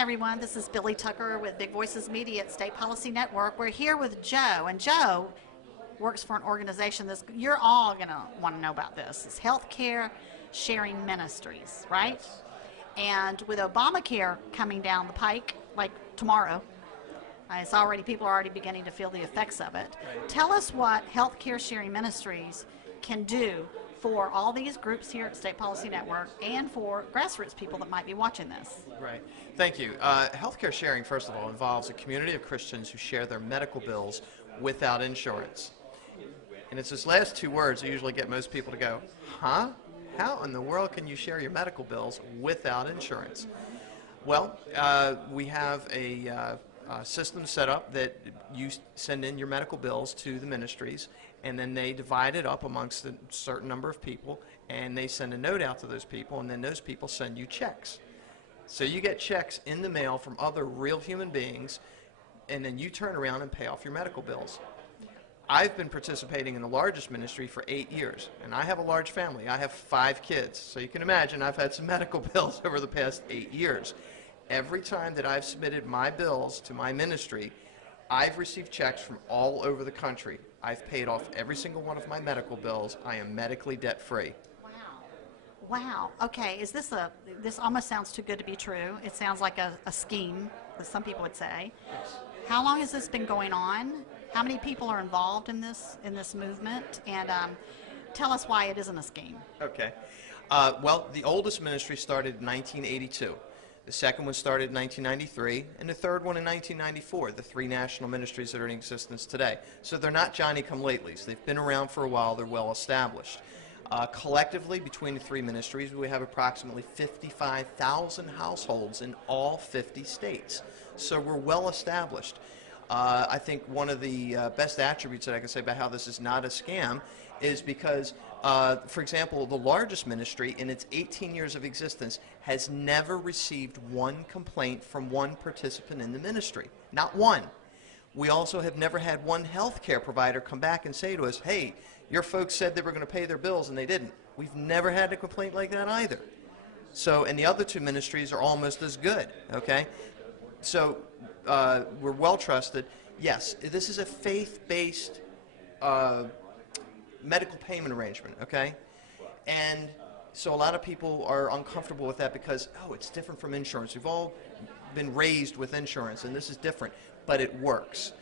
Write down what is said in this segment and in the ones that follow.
Hi everyone, this is Billie Tucker with Big Voices Media at State Policy Network. We're here with Joe, and Joe works for an organization that's, you're all going to want to know about this. It's Healthcare Sharing Ministries, right? And with Obamacare coming down the pike, like tomorrow, people are already beginning to feel the effects of it. Right. Tell us what Healthcare Sharing Ministries can do for all these groups here at State Policy Network and for grassroots people that might be watching this. Right. Thank you. Healthcare sharing, first of all, involves a community of Christians who share their medical bills without insurance. And it's those last two words that usually get most people to go, huh? How in the world can you share your medical bills without insurance? Well, we have a system set up that you send in your medical bills to the ministries, and then they divide it up amongst a certain number of people, and they send a note out to those people, and then those people send you checks. So you get checks in the mail from other real human beings, and then you turn around and pay off your medical bills. I've been participating in the largest ministry for 8 years, and I have a large family. I have 5 kids, so you can imagine I've had some medical bills over the past 8 years. Every time that I've submitted my bills to my ministry, I've received checks from all over the country. I've paid off every single one of my medical bills. I am medically debt-free. Wow. Wow. Okay, this almost sounds too good to be true. It sounds like a scheme, as some people would say. Yes. How long has this been going on? How many people are involved in this movement? And tell us why it isn't a scheme. Okay. Well, the oldest ministry started in 1982. The second one started in 1993, and the third one in 1994, the 3 national ministries that are in existence today. So they're not Johnny-come-latelys. They've been around for a while. They're well established. Collectively, between the 3 ministries, we have approximately 55,000 households in all 50 states. So we're well established. I think one of the best attributes that I can say about how this is not a scam is because, for example, the largest ministry in its 18 years of existence has never received one complaint from one participant in the ministry. Not one. We also have never had one health care provider come back and say to us, hey, your folks said they were going to pay their bills and they didn't. We've never had a complaint like that either. So, and the other 2 ministries are almost as good, okay? So we're well trusted. Yes, this is a faith-based medical payment arrangement, okay? And so a lot of people are uncomfortable with that because, oh, it's different from insurance. We've all been raised with insurance, and this is different, but it works.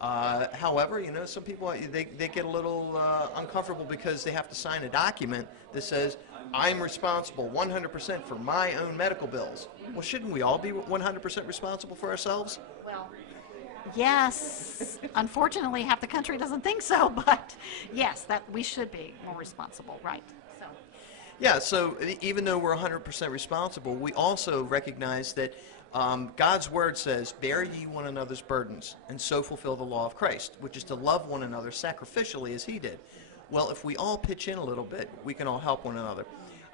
However, you know, some people, they get a little uncomfortable because they have to sign a document that says, I'm responsible 100% for my own medical bills. Well, shouldn't we all be 100% responsible for ourselves? Well, yes. Unfortunately, half the country doesn't think so, but yes, that we should be more responsible, right? So. Yeah, so even though we're 100% responsible, we also recognize that God's word says, bear ye one another's burdens, and so fulfill the law of Christ, which is to love one another sacrificially as he did. Well, if we all pitch in a little bit, we can all help one another.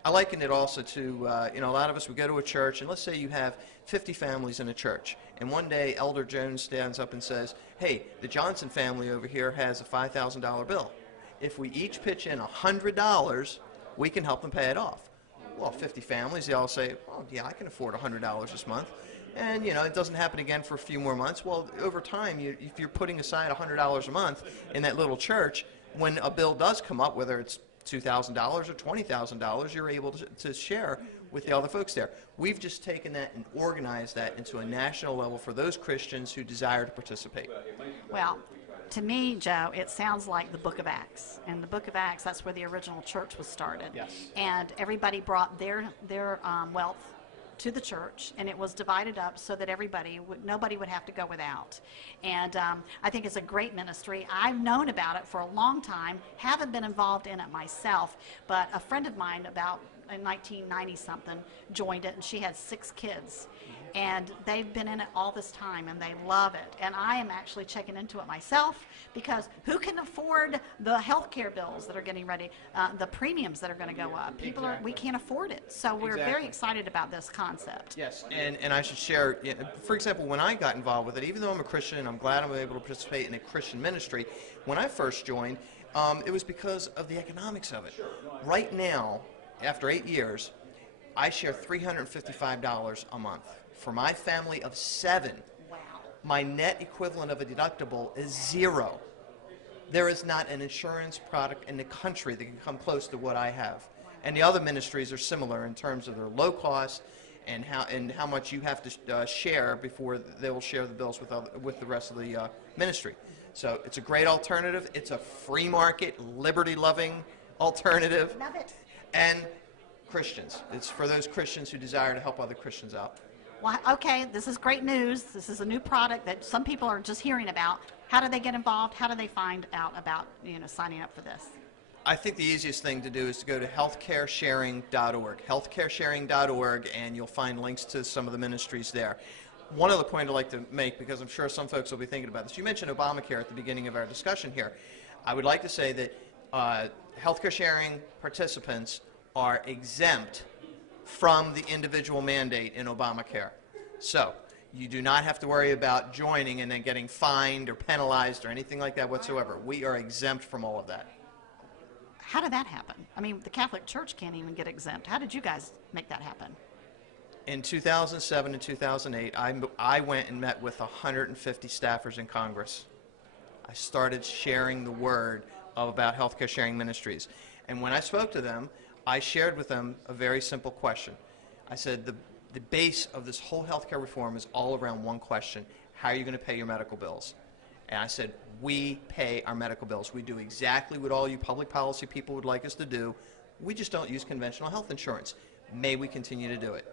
I liken it also to, you know, a lot of us, we go to a church, and let's say you have 50 families in a church, and one day Elder Jones stands up and says, hey, the Johnson family over here has a $5,000 bill. If we each pitch in $100, we can help them pay it off. Well, 50 families, they all say, oh, yeah, I can afford $100 this month. And, you know, it doesn't happen again for a few more months. Well, over time, if you're putting aside $100 a month in that little church, when a bill does come up, whether it's $2,000 or $20,000, you're able to share with the other folks there. We've just taken that and organized that into a national level for those Christians who desire to participate. Well, to me, Joe, it sounds like the Book of Acts. And the Book of Acts, that's where the original church was started. Yes. And everybody brought their wealth to the church, and it was divided up so that nobody would have to go without. And I think it's a great ministry. I've known about it for a long time, haven't been involved in it myself, but a friend of mine about in 1990-something joined it, and she had 6 kids. And they've been in it all this time, and they love it. And I am actually checking into it myself, because who can afford the health care bills that are getting ready, the premiums that are going to go up? We can't afford it. So we're very excited about this concept. Yes, and I should share, for example, when I got involved with it, even though I'm a Christian and I'm glad I'm able to participate in a Christian ministry, when I first joined, it was because of the economics of it. Right now, after 8 years, I share $355 a month. For my family of 7, Wow. my net equivalent of a deductible is 0. There is not an insurance product in the country that can come close to what I have. And the other ministries are similar in terms of their low cost and how much you have to share before they will share the bills with the rest of the ministry. So it's a great alternative. It's a free market, liberty-loving alternative. Love it. And Christians. It's for those Christians who desire to help other Christians out. Well, okay, this is great news. This is a new product that some people are just hearing about. How do they get involved? How do they find out about, signing up for this? I think the easiest thing to do is to go to healthcaresharing.org, healthcaresharing.org, and you'll find links to some of the ministries there. One other point I'd like to make, because I'm sure some folks will be thinking about this. You mentioned Obamacare at the beginning of our discussion here. I would like to say that healthcare sharing participants are exempt from the individual mandate in Obamacare. So you do not have to worry about joining and then getting fined or penalized or anything like that whatsoever. We are exempt from all of that. How did that happen? I mean, the Catholic Church can't even get exempt. How did you guys make that happen? In 2007 and 2008, I went and met with 150 staffers in Congress. I started sharing the word about healthcare sharing ministries. And when I spoke to them, I shared with them a very simple question. I said, the base of this whole healthcare reform is all around one question: how are you going to pay your medical bills? And I said, we pay our medical bills. We do exactly what all you public policy people would like us to do. We just don't use conventional health insurance. May we continue to do it?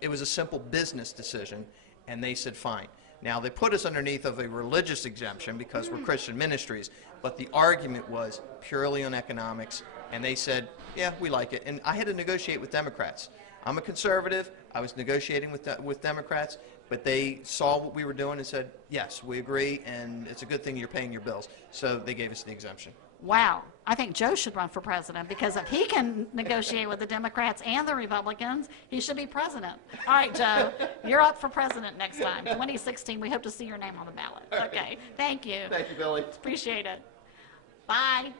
It was a simple business decision, and they said fine. Now, they put us underneath of a religious exemption because we're Christian ministries, but the argument was purely on economics, and they said, yeah, we like it. And I had to negotiate with Democrats. I'm a conservative. I was negotiating with Democrats, but they saw what we were doing and said, yes, we agree, and it's a good thing you're paying your bills. So they gave us the exemption. Wow. I think Joe should run for president, because if he can negotiate with the Democrats and the Republicans, he should be president. All right, Joe, you're up for president next time. 2016, we hope to see your name on the ballot. Okay. Thank you. Thank you, Billie. Appreciate it. Bye.